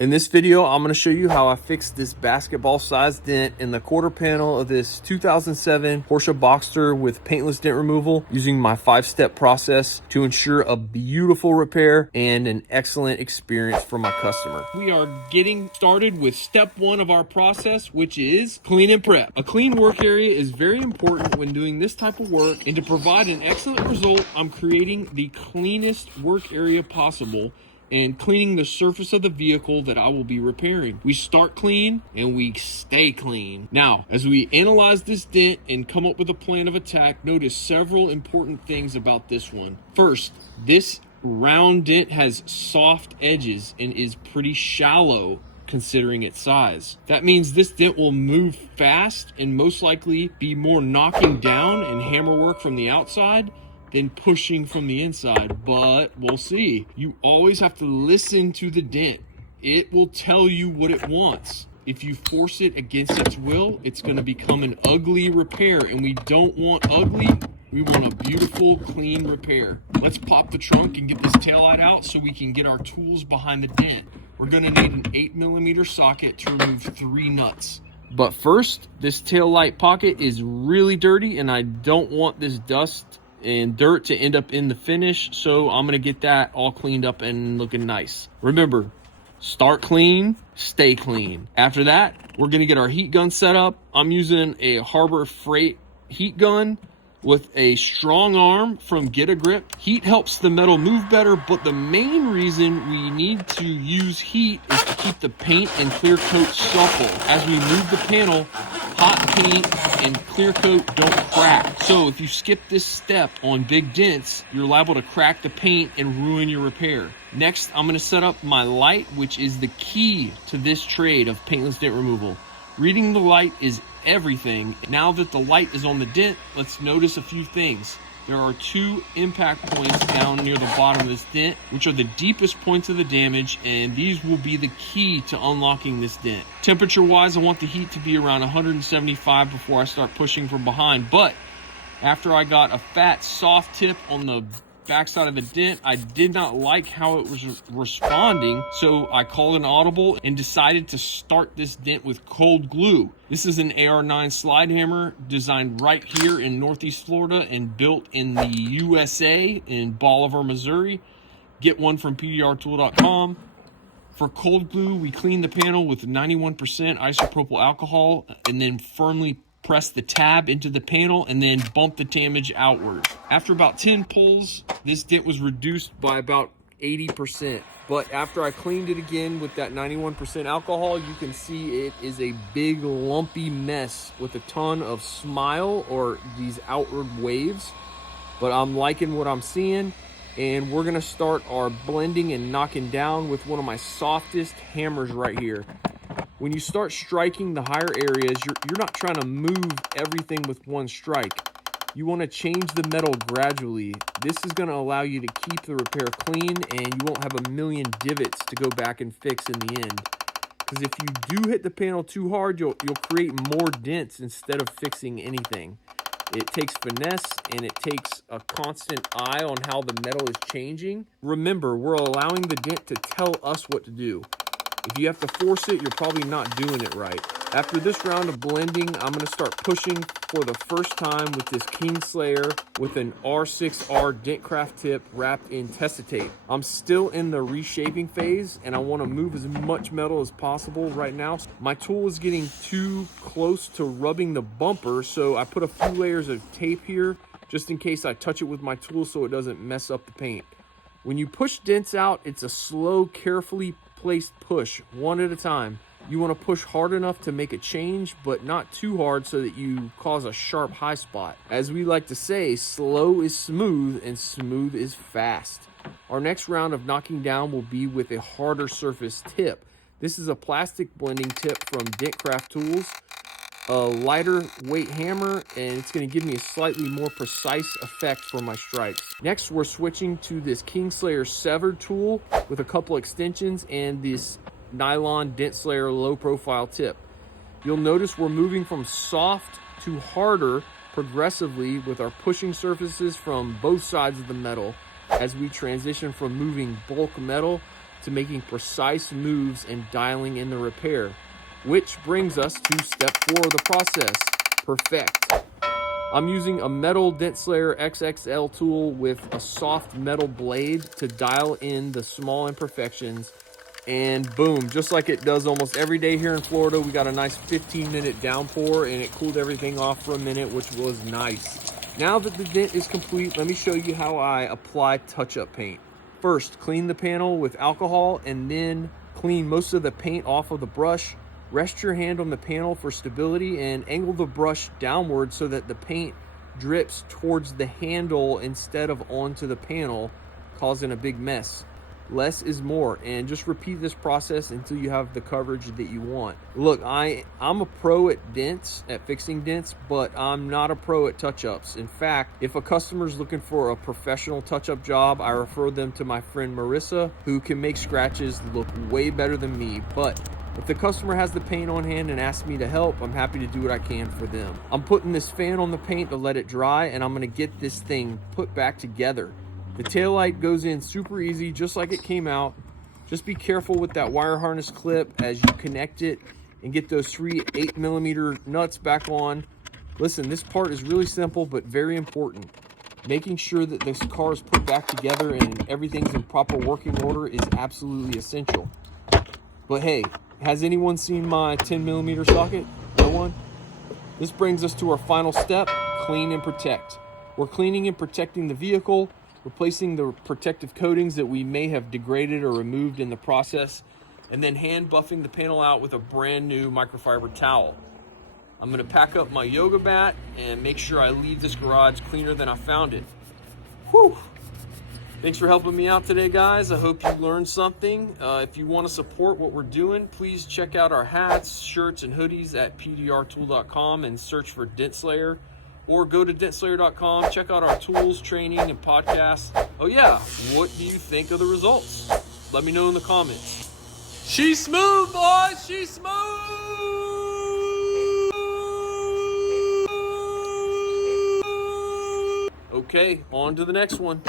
In this video, I'm going to show you how I fixed this basketball-sized dent in the quarter panel of this 2007 Porsche Boxster with paintless dent removal using my 5-step process to ensure a beautiful repair and an excellent experience for my customer. We are getting started with step 1 of our process, which is clean and prep. A clean work area is very important when doing this type of work, and to provide an excellent result, I'm creating the cleanest work area possible and cleaning the surface of the vehicle that I will be repairing. We start clean and we stay clean. Now, as we analyze this dent and come up with a plan of attack, notice several important things about this one. First, this round dent has soft edges and is pretty shallow considering its size. That means this dent will move fast and most likely be more knocking down and hammer work from the outside than pushing from the inside, but we'll see. You always have to listen to the dent. It will tell you what it wants. If you force it against its will, it's gonna become an ugly repair, and we don't want ugly, we want a beautiful, clean repair. Let's pop the trunk and get this taillight out so we can get our tools behind the dent. We're gonna need an 8mm socket to remove 3 nuts. But first, this taillight pocket is really dirty, and I don't want this dust and dirt to end up in the finish, so I'm gonna get that all cleaned up and looking nice. Remember, start clean, stay clean. After that, we're gonna get our heat gun set up. I'm using a Harbor Freight heat gun with a strong arm from Get a Grip. Heat helps the metal move better, but the main reason we need to use heat is to keep the paint and clear coat supple. As we move the panel, hot paint and clear coat don't crack. So if you skip this step on big dents, you're liable to crack the paint and ruin your repair. Next, I'm gonna set up my light, which is the key to this trade of paintless dent removal. Reading the light is everything. Now that the light is on the dent, let's notice a few things. There are 2 impact points down near the bottom of this dent, which are the deepest points of the damage, and these will be the key to unlocking this dent. Temperature-wise, I want the heat to be around 175 before I start pushing from behind, but after I got a fat, soft tip on the backside of the dent, I did not like how it was responding, so I called an audible and decided to start this dent with cold glue. This is an AR9 slide hammer designed right here in Northeast Florida and built in the USA in Bolivar, Missouri. Get one from PDRtool.com. For cold glue, we clean the panel with 91% isopropyl alcohol and then firmly press the tab into the panel and then bump the damage outward. After about 10 pulls, this dent was reduced by about 80%. But after I cleaned it again with that 91% alcohol, you can see it is a big lumpy mess with a ton of smile or these outward waves. But I'm liking what I'm seeing, and we're gonna start our blending and knocking down with one of my softest hammers right here. When you start striking the higher areas, you're not trying to move everything with one strike. You want to change the metal gradually. This is going to allow you to keep the repair clean, and you won't have a million divots to go back and fix in the end. Because if you do hit the panel too hard, you'll create more dents instead of fixing anything. It takes finesse, and it takes a constant eye on how the metal is changing. Remember, we're allowing the dent to tell us what to do. If you have to force it, you're probably not doing it right. After this round of blending, I'm going to start pushing for the first time with this King Slayer with an R6R Dentcraft tip wrapped in Testa tape. I'm still in the reshaping phase, and I want to move as much metal as possible right now. My tool is getting too close to rubbing the bumper, so I put a few layers of tape here just in case I touch it with my tool so it doesn't mess up the paint. When you push dents out, it's a slow, carefully placed push, one at a time. You want to push hard enough to make a change, but not too hard so that you cause a sharp high spot. As we like to say, slow is smooth and smooth is fast. Our next round of knocking down will be with a harder surface tip. This is a plastic blending tip from Dentrepairjax Tools, a lighter weight hammer, and it's going to give me a slightly more precise effect for my strikes. Next, we're switching to this King Slayer severed tool with a couple extensions and this nylon Dent Slayer low profile tip. You'll notice we're moving from soft to harder progressively with our pushing surfaces from both sides of the metal as we transition from moving bulk metal to making precise moves and dialing in the repair, which brings us to step 4 of the process, perfect. I'm using a metal Dent Slayer XXL tool with a soft metal blade to dial in the small imperfections, and boom, just like it does almost every day here in Florida, we got a nice 15-minute downpour and it cooled everything off for a minute, which was nice. Now that the dent is complete, let me show you how I apply touch-up paint. First, clean the panel with alcohol and then clean most of the paint off of the brush. Rest your hand on the panel for stability and angle the brush downward so that the paint drips towards the handle instead of onto the panel, causing a big mess. Less is more, and just repeat this process until you have the coverage that you want. Look, I'm a pro at dents, at fixing dents, but I'm not a pro at touch-ups. In fact, if a customer's looking for a professional touch-up job, I refer them to my friend Marissa, who can make scratches look way better than me. But if the customer has the paint on hand and asks me to help, I'm happy to do what I can for them. I'm putting this fan on the paint to let it dry, and I'm gonna get this thing put back together. The taillight goes in super easy, just like it came out. Just be careful with that wire harness clip as you connect it and get those 3 8mm nuts back on. Listen, this part is really simple, but very important. Making sure that this car is put back together and everything's in proper working order is absolutely essential. But hey, has anyone seen my 10mm socket? No one? This brings us to our final step, clean and protect. We're cleaning and protecting the vehicle, replacing the protective coatings that we may have degraded or removed in the process, and then hand buffing the panel out with a brand new microfiber towel. I'm gonna pack up my yoga mat and make sure I leave this garage cleaner than I found it. Whew! Thanks for helping me out today, guys. I hope you learned something. If you want to support what we're doing, please check out our hats, shirts, and hoodies at PDRtool.com and search for Dent Slayer. Or go to Dentslayer.com, check out our tools, training, and podcasts. Oh yeah, what do you think of the results? Let me know in the comments. She's smooth, boys! She's smooth! Okay, on to the next one.